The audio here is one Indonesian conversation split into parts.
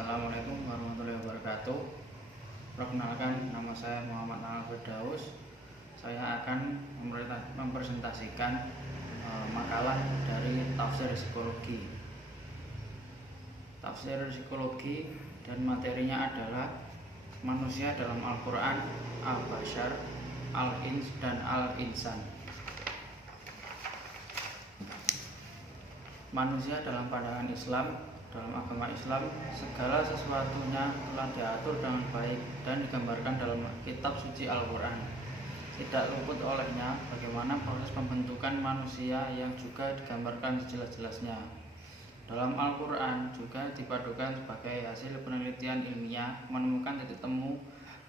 Assalamualaikum warahmatullahi wabarakatuh. Perkenalkan, nama saya Muhammad Al Firdaus. Saya akan mempresentasikan makalah dari tafsir psikologi. Tafsir psikologi dan materinya adalah manusia dalam Al-Quran, Al-Bashar, Al-Ins, dan Al-Insan. Manusia dalam pandangan Islam. Dalam agama Islam, segala sesuatunya telah diatur dengan baik dan digambarkan dalam kitab suci Al-Quran. Tidak luput olehnya bagaimana proses pembentukan manusia yang juga digambarkan sejelas-jelasnya. Dalam Al-Quran juga dipadukan sebagai hasil penelitian ilmiah menemukan titik temu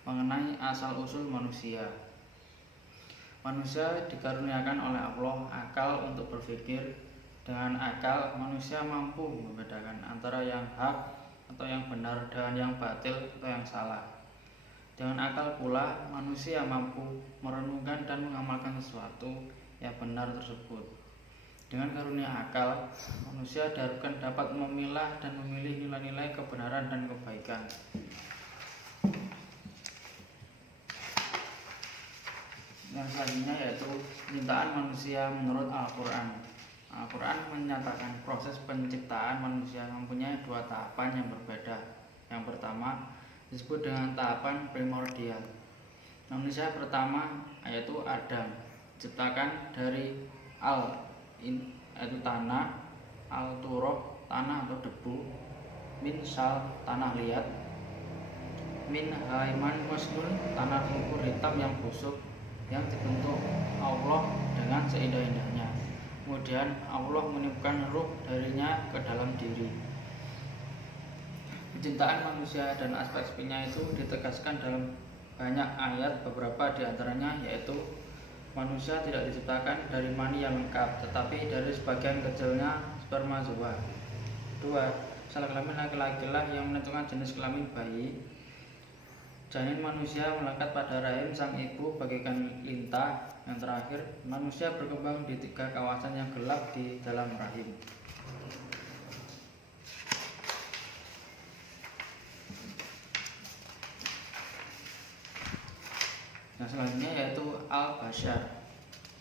mengenai asal-usul manusia. Manusia dikaruniakan oleh Allah akal untuk berpikir. Dengan akal, manusia mampu membedakan antara yang hak atau yang benar dan yang batil atau yang salah. Dengan akal pula, manusia mampu merenungkan dan mengamalkan sesuatu yang benar tersebut. Dengan karunia akal, manusia diharapkan dapat memilah dan memilih nilai-nilai kebenaran dan kebaikan. Yang selanjutnya yaitu penciptaan manusia menurut Al-Quran. Al-Quran menyatakan proses penciptaan manusia mempunyai dua tahapan yang berbeda. Yang pertama disebut dengan tahapan primordial. Manusia pertama yaitu Adam, diciptakan dari yaitu tanah, al-turab tanah atau debu, min sal tanah liat, min haiman musnun tanah lumpur hitam yang busuk yang dibentuk Allah dengan seindah-indahnya. Kemudian Allah meniupkan ruh darinya ke dalam diri. Penciptaan manusia dan aspek-aspeknya itu ditegaskan dalam banyak ayat, beberapa di antaranya yaitu manusia tidak diciptakan dari mani yang lengkap, tetapi dari sebagian kecilnya spermazoa. 2. Sel kelamin laki-laki lah yang menentukan jenis kelamin bayi. Janin manusia melekat pada rahim sang ibu bagaikan lintah. Yang terakhir, manusia berkembang di 3 kawasan yang gelap di dalam rahim. Yang selanjutnya yaitu Al-Bashar.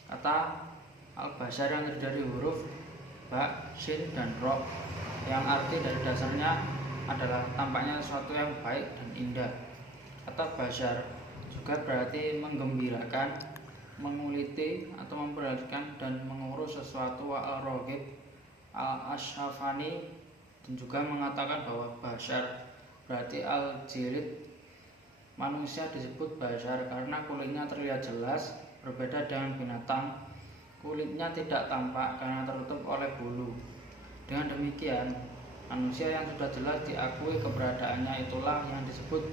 Kata Al-Bashar yang terdiri dari huruf ba, shin, dan ro, yang arti dari dasarnya adalah tampaknya sesuatu yang baik dan indah. Kata Bashar juga berarti menggembirakan, menguliti atau memperhatikan dan mengurus sesuatu. Al-Raghib Al-Ashafani dan juga mengatakan bahwa Bashar berarti al-jilid. Manusia disebut Bashar karena kulitnya terlihat jelas, berbeda dengan binatang. Kulitnya tidak tampak karena tertutup oleh bulu. Dengan demikian, manusia yang sudah jelas diakui keberadaannya itulah yang disebut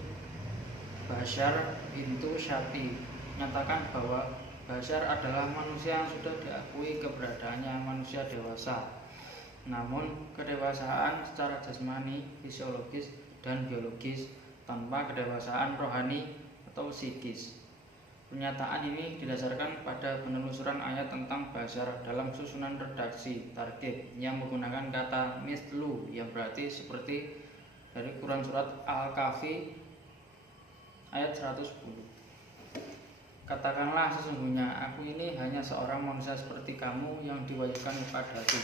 Bashar bintu Syafi. Menyatakan bahwa Bashar adalah manusia yang sudah diakui keberadaannya manusia dewasa. Namun kedewasaan secara jasmani, fisiologis, dan biologis tanpa kedewasaan rohani atau psikis. Pernyataan ini didasarkan pada penelusuran ayat tentang Bashar dalam susunan redaksi tarkib yang menggunakan kata mislu yang berarti seperti dari Quran surat Al-Kahfi ayat 110. Katakanlah sesungguhnya aku ini hanya seorang manusia seperti kamu yang diwahyukan kepadaku.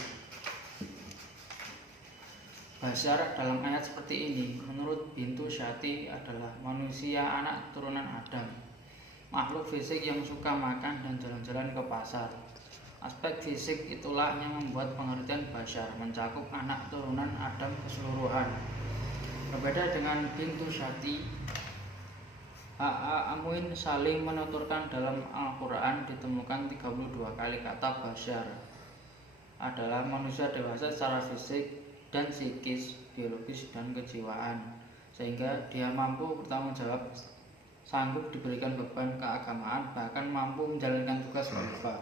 Bashar dalam ayat seperti ini menurut Bintu Syati adalah manusia anak turunan Adam, makhluk fisik yang suka makan dan jalan-jalan ke pasar. Aspek fisik itulah yang membuat pengertian Bashar mencakup anak turunan Adam keseluruhan. Berbeda dengan Bintu Syati, H.A. Amuin saling menuturkan dalam Al-Quran ditemukan 32 kali kata Bashar adalah manusia dewasa secara fisik dan psikis, biologis, dan kejiwaan, sehingga dia mampu bertanggung jawab, sanggup diberikan beban keagamaan, bahkan mampu menjalankan tugas khalifah.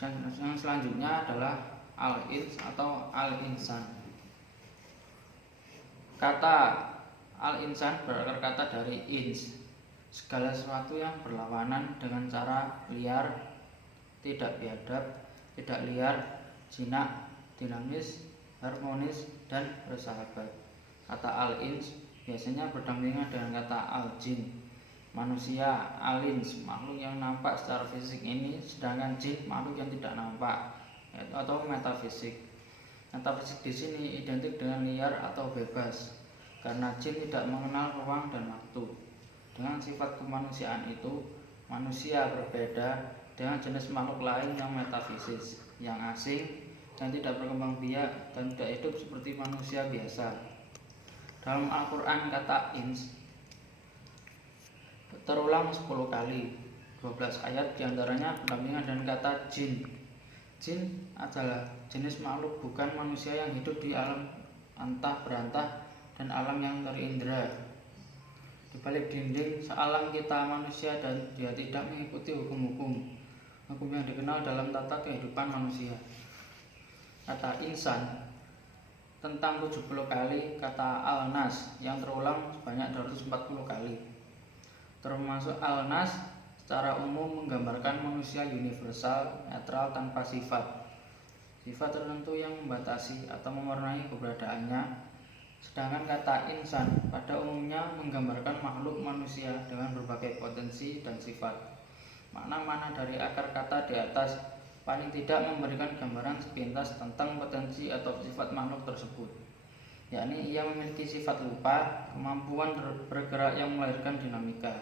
Yang selanjutnya adalah Al-Ins atau Al-Insan. Kata Al-Insan berakar kata dari ins, segala sesuatu yang berlawanan dengan cara liar, tidak biadab, tidak liar, jinak, dinamis, harmonis, dan bersahabat. Kata al-ins biasanya berdampingan dengan kata al-jin, manusia, al-ins, makhluk yang nampak secara fisik ini, sedangkan jin, makhluk yang tidak nampak atau metafisik. Metafisik di sini identik dengan liar atau bebas, karena jin tidak mengenal ruang dan waktu. Dengan sifat kemanusiaan itu, manusia berbeda dengan jenis makhluk lain yang metafisis, yang asing, yang tidak berkembang biak dan tidak hidup seperti manusia biasa. Dalam Al-Quran kata ins terulang 10 kali, 12 ayat diantaranya berdampingan dengan kata jin. Jin adalah jenis makhluk bukan manusia yang hidup di alam antah berantah dan alam yang terindra. Di balik dinding sealam kita manusia, dan dia tidak mengikuti hukum yang dikenal dalam tata kehidupan manusia. Kata insan tentang 70 kali, kata al-nas yang terulang sebanyak 240 kali. Termasuk al-nas secara umum menggambarkan manusia universal, netral, tanpa sifat tertentu yang membatasi atau mewarnai keberadaannya. Sedangkan kata insan pada umumnya menggambarkan makhluk manusia dengan berbagai potensi dan sifat. Makna-makna dari akar kata di atas paling tidak memberikan gambaran sepintas tentang potensi atau sifat makhluk tersebut, yakni ia memiliki sifat lupa, kemampuan bergerak yang melahirkan dinamika.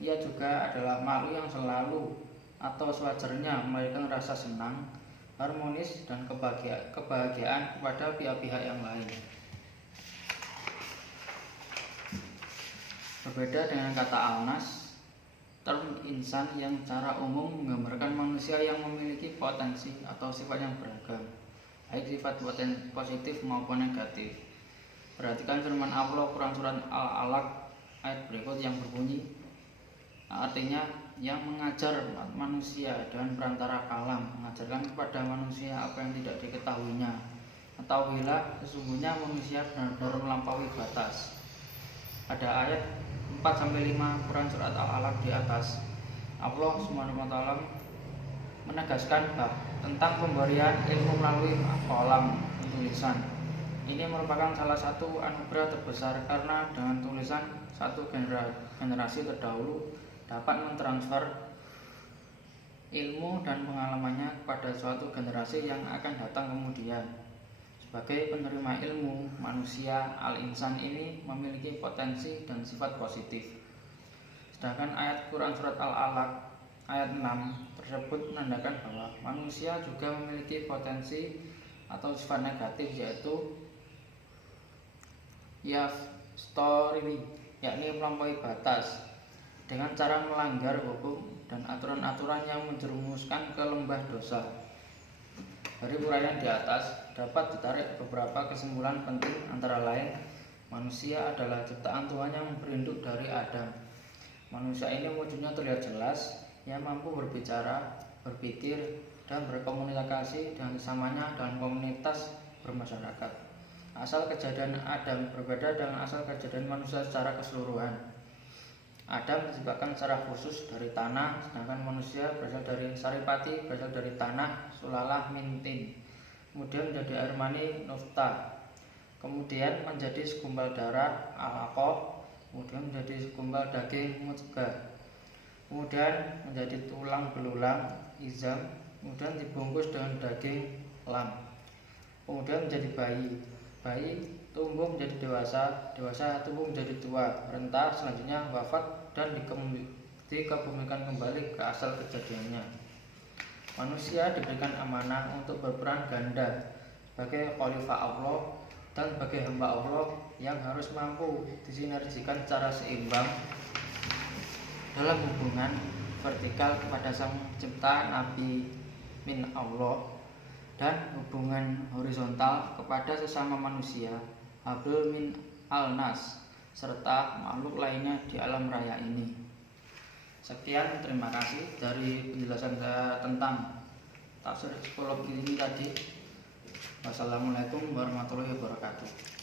Ia juga adalah makhluk yang selalu atau sewajarnya melahirkan rasa senang, harmonis, dan kebahagiaan kepada pihak-pihak yang lain. Berbeda dengan kata al-nas, term insan yang secara umum menggambarkan manusia yang memiliki potensi atau sifat yang beragam, baik sifat positif maupun negatif. Perhatikan firman Allah Quran surat Al-Alaq ayat berikut yang berbunyi, artinya yang mengajar manusia dengan perantara kalam, mengajarkan kepada manusia apa yang tidak diketahuinya. Ketahuilah sesungguhnya manusia benar-benar melampaui batas. Pada ayat 4-5 Quran surat Al-Alaq di atas, Allah SWT menegaskan tentang pemberian ilmu melalui kolam tulisan. Ini merupakan salah satu anugerah terbesar, karena dengan tulisan satu generasi terdahulu dapat mentransfer ilmu dan pengalamannya kepada suatu generasi yang akan datang kemudian. Sebagai penerima ilmu, manusia al-insan ini memiliki potensi dan sifat positif. Sedangkan ayat Quran surat Al-Alaq ayat 6 tersebut menandakan bahwa manusia juga memiliki potensi atau sifat negatif, yaitu yaftori, yakni melampaui batas dengan cara melanggar hukum dan aturan-aturan yang menjerumuskan ke lembah dosa. Dari uraian di atas dapat ditarik beberapa kesimpulan penting, antara lain manusia adalah ciptaan Tuhan yang berinduk dari Adam. Manusia ini wujudnya terlihat jelas, ia mampu berbicara, berpikir, dan berkomunikasi dengan sesamanya dalam komunitas bermasyarakat. Asal kejadian Adam berbeda dengan asal kejadian manusia secara keseluruhan. Adam diciptakan secara khusus dari tanah, sedangkan manusia berasal dari saripati, berasal dari tanah, sulalah mintin, kemudian menjadi air mani nufta, kemudian menjadi segumpal darah alaqah, kemudian menjadi segumpal daging mudghah, kemudian menjadi tulang belulang izam, kemudian dibungkus dengan daging lam, kemudian menjadi bayi tumbuh menjadi dewasa tumbuh menjadi tua, renta, selanjutnya wafat dan dikebumikan kembali ke asal kejadiannya. Manusia diberikan amanah untuk berperan ganda sebagai khalifah Allah dan sebagai hamba Allah yang harus mampu disinergikan secara seimbang dalam hubungan vertikal kepada Sang Pencipta Nabi min Allah, dan hubungan horizontal kepada sesama manusia Hablum min al-nas, serta makhluk lainnya di alam raya ini. Sekian, terima kasih dari penjelasan saya tentang tafsir psikologi ini tadi. Wassalamualaikum warahmatullahi wabarakatuh.